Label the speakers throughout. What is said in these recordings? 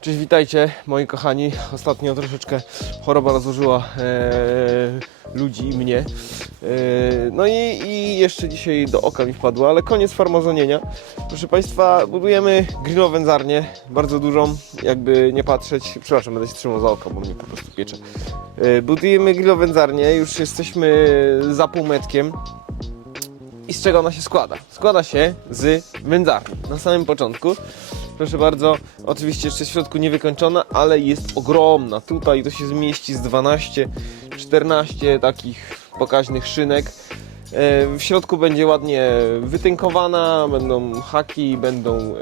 Speaker 1: Cześć, witajcie moi kochani. Ostatnio troszeczkę choroba rozłożyła e, ludzi i mnie. E, no i, i jeszcze dzisiaj do oka mi wpadło, ale koniec farmazonienia. Proszę Państwa, budujemy grillową wędzarnię, bardzo dużą, jakby nie patrzeć. Przepraszam, będę się trzymał za oko, bo mnie po prostu piecze. E, budujemy grillową wędzarnię, już jesteśmy za półmetkiem. I z czego ona się składa? Składa się z wędzarni. Na samym początku Proszę bardzo, oczywiście jeszcze w środku niewykończona, ale jest ogromna. Tutaj to się zmieści z 12, 14 takich pokaźnych szynek. E, W środku będzie ładnie wytynkowana, będą haki, będą e,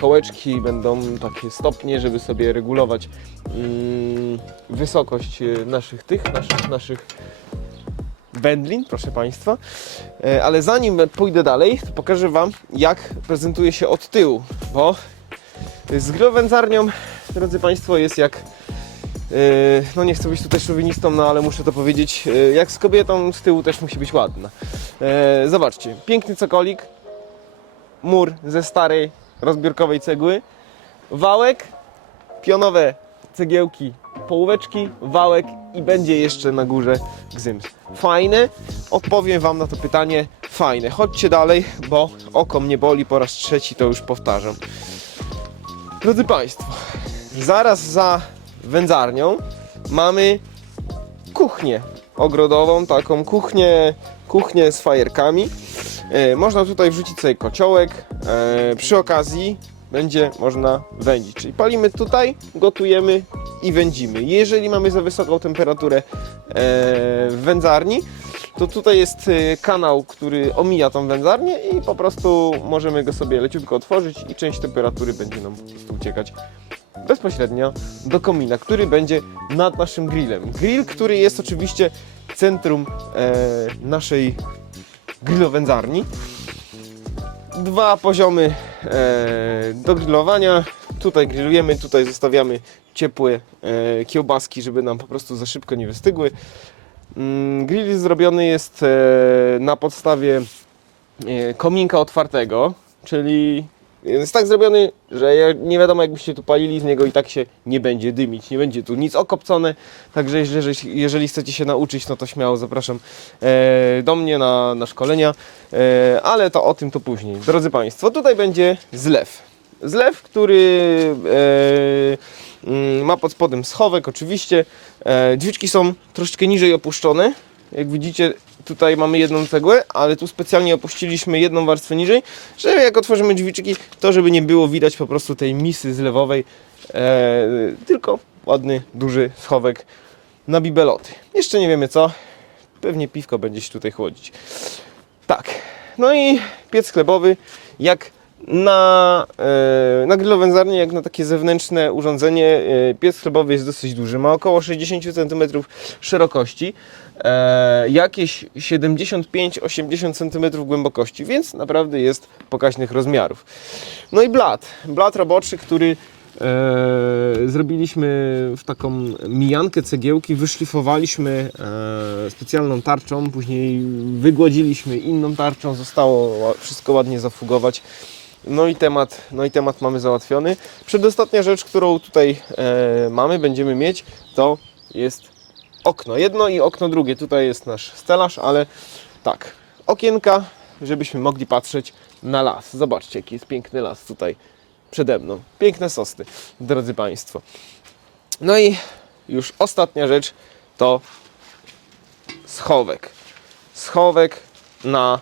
Speaker 1: kołeczki, będą takie stopnie, żeby sobie regulować mm, wysokość e, naszych tych, naszych, naszych wędlin, proszę Państwa. Ale zanim pójdę dalej, to pokażę Wam, jak prezentuje się od tyłu, bo z growędzarnią, drodzy Państwo, jest jak. yy, No nie chcę być tutaj szowinistą, no ale muszę to powiedzieć. yy, Jak z kobietą z tyłu też musi być ładna. Yy, Zobaczcie, piękny cokolik, mur ze starej rozbiórkowej cegły, wałek, pionowe cegiełki, połóweczki, wałek i będzie jeszcze na górze gzyms. Fajne? Odpowiem Wam na to pytanie. Fajne. Chodźcie dalej, bo oko mnie boli po raz trzeci, to już powtarzam. Drodzy Państwo, zaraz za wędzarnią mamy kuchnię ogrodową, taką kuchnię, kuchnię z fajerkami. E, można tutaj wrzucić sobie kociołek. E, przy okazji będzie można wędzić. Czyli palimy tutaj, gotujemy i wędzimy. Jeżeli mamy za wysoką temperaturę e, w wędzarni, to tutaj jest e, kanał, który omija tą wędzarnię i po prostu możemy go sobie leciutko otworzyć i część temperatury będzie nam po prostu uciekać bezpośrednio do komina, który będzie nad naszym grillem. Grill, który jest oczywiście centrum e, naszej grillowędzarni. Dwa poziomy e, do grillowania. Tutaj grillujemy, tutaj zostawiamy ciepłe e, kiełbaski, żeby nam po prostu za szybko nie wystygły. Mm, Grill zrobiony jest e, na podstawie e, kominka otwartego, czyli jest tak zrobiony, że nie wiadomo jakbyście tu palili z niego i tak się nie będzie dymić, nie będzie tu nic okopcone, także jeżeli, chcecie się nauczyć, no to śmiało zapraszam e, do mnie na, na szkolenia, ale to o tym to później. Drodzy Państwo, tutaj będzie zlew. Zlew, który ma pod spodem schowek oczywiście. E, drzwiczki są troszeczkę niżej opuszczone. Jak widzicie, tutaj mamy jedną cegłę, ale tu specjalnie opuściliśmy jedną warstwę niżej, żeby jak otworzymy drzwiczki, to żeby nie było widać po prostu tej misy zlewowej, e, tylko ładny, duży schowek na bibeloty. Jeszcze nie wiemy co, pewnie piwko będzie się tutaj chłodzić. Tak, no i piec chlebowy, jak na, e, na grillowędzarnię, jak na takie zewnętrzne urządzenie, e, piec chlebowy jest dosyć duży, ma około 60 cm szerokości, e, jakieś 75-80 cm głębokości, więc naprawdę jest pokaźnych rozmiarów. No i blat, blat roboczy, który zrobiliśmy w taką mijankę cegiełki, wyszlifowaliśmy specjalną tarczą, później wygładziliśmy inną tarczą, zostało wszystko ładnie zafugować. No i temat, no i temat mamy załatwiony. Przedostatnia rzecz, którą tutaj e, mamy, będziemy mieć, to jest okno jedno i okno drugie. Tutaj jest nasz stelaż, ale tak, okienka, żebyśmy mogli patrzeć na las. Zobaczcie, jaki jest piękny las tutaj przede mną. Piękne sosny, drodzy Państwo. No i już ostatnia rzecz to schowek. Schowek na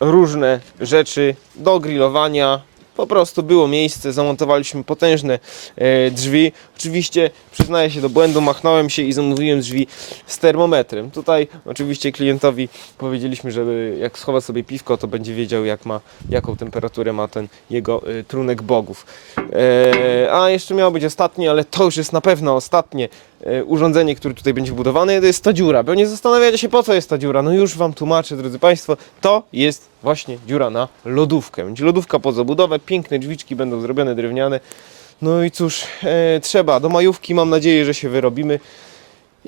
Speaker 1: różne rzeczy do grillowania. Po prostu było miejsce, zamontowaliśmy potężne e, drzwi. Oczywiście przyznaję się do błędu, machnąłem się i zamówiłem drzwi z termometrem. Tutaj oczywiście klientowi powiedzieliśmy, żeby jak schowa sobie piwko, to będzie wiedział jak ma, jaką temperaturę ma ten jego e, trunek bogów. E, a jeszcze miało być ostatnie, ale to już jest na pewno ostatnie urządzenie, które tutaj będzie wbudowane, to jest ta dziura. Pewnie zastanawiacie się, po co jest ta dziura. No już Wam tłumaczę, drodzy Państwo, to jest właśnie dziura na lodówkę. Będzie lodówka pod zabudowę, piękne drzwiczki będą zrobione drewniane. No i cóż, e, trzeba, do majówki mam nadzieję, że się wyrobimy.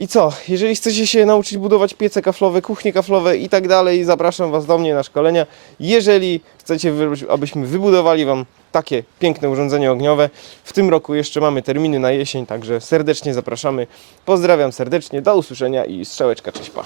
Speaker 1: I co, jeżeli chcecie się nauczyć budować piece kaflowe, kuchnie kaflowe i tak dalej, zapraszam Was do mnie na szkolenia. Jeżeli chcecie, abyśmy wybudowali Wam takie piękne urządzenie ogniowe. W tym roku jeszcze mamy terminy na jesień, także serdecznie zapraszamy. Pozdrawiam serdecznie, do usłyszenia i strzałeczka, cześć pa.